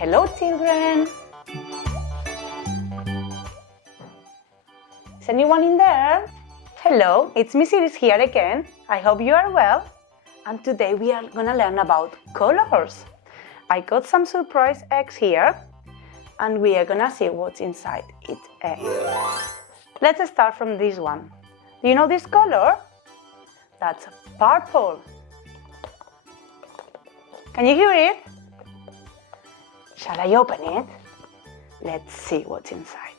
Hello, children. Is anyone in there? Hello, it's Miss Iris here again. I hope you are well. And today we are gonna learn about colors. I got some surprise eggs here, and we are gonna see what's inside each egg. Let's start from this one. Do you know this color? That's purple. Can you hear it? Shall I open it? Let's see what's inside.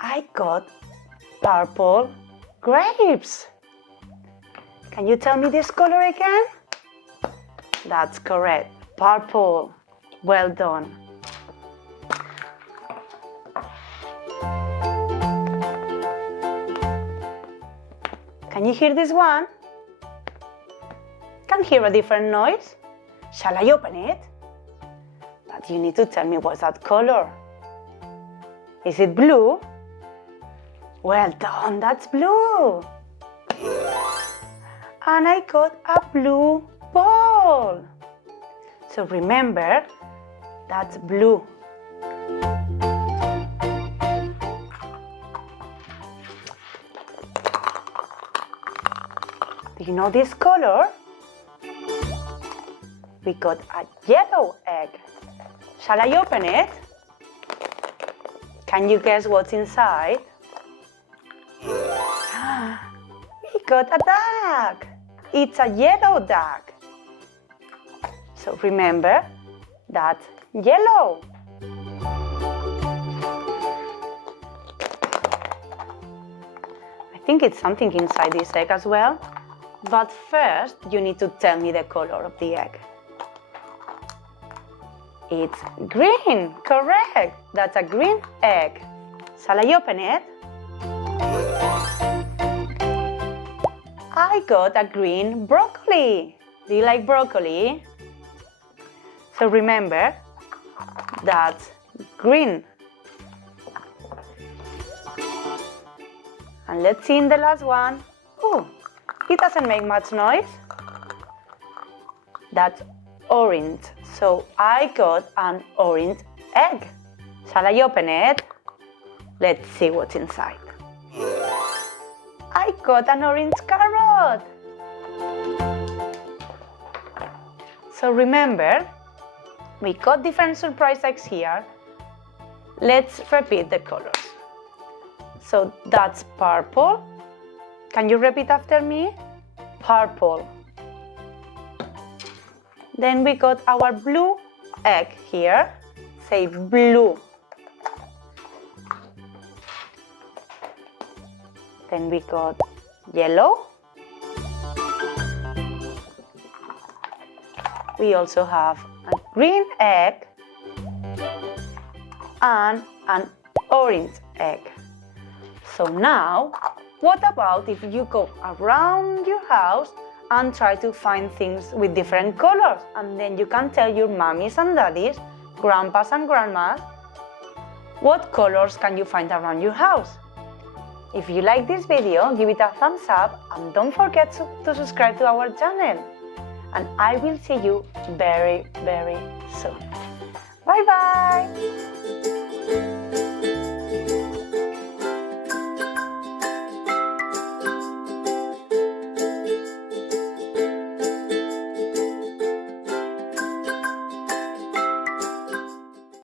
I got purple grapes. Can you tell me this color again? That's correct, purple. Well done. Can you hear this one? Can hear a different noise? Shall I open it? But you need to tell me what's that color. Is it blue? Well done, that's blue. And I got a blue ball. So remember, that's blue. Do you know this color? We got a yellow egg. Shall I open it? Can you guess what's inside? We got a duck. It's a yellow duck. So remember, that's yellow. I think it's something inside this egg as well. But first, you need to tell me the color of the egg. It's green, correct. That's a green egg. Shall I open it? I got a green broccoli. Do you like broccoli? So remember, that's green. And let's see in the last one. Oh, it doesn't make much noise. That's orange. So I got an orange egg. Shall I open it? Let's see what's inside. I got an orange carrot. So remember, we got different surprise eggs here. Let's repeat the colors. So that's purple. Can you repeat after me? Purple. Then we got our blue egg here. Say blue. Then we got yellow. We also have a green egg and an orange egg. So now, what about if you go around your house and try to find things with different colors, and then you can tell your mommies and daddies, grandpas and grandmas, what colors can you find around your house? If you like this video, give it a thumbs up and don't forget to subscribe to our channel. And I will see you very, very soon. Bye bye!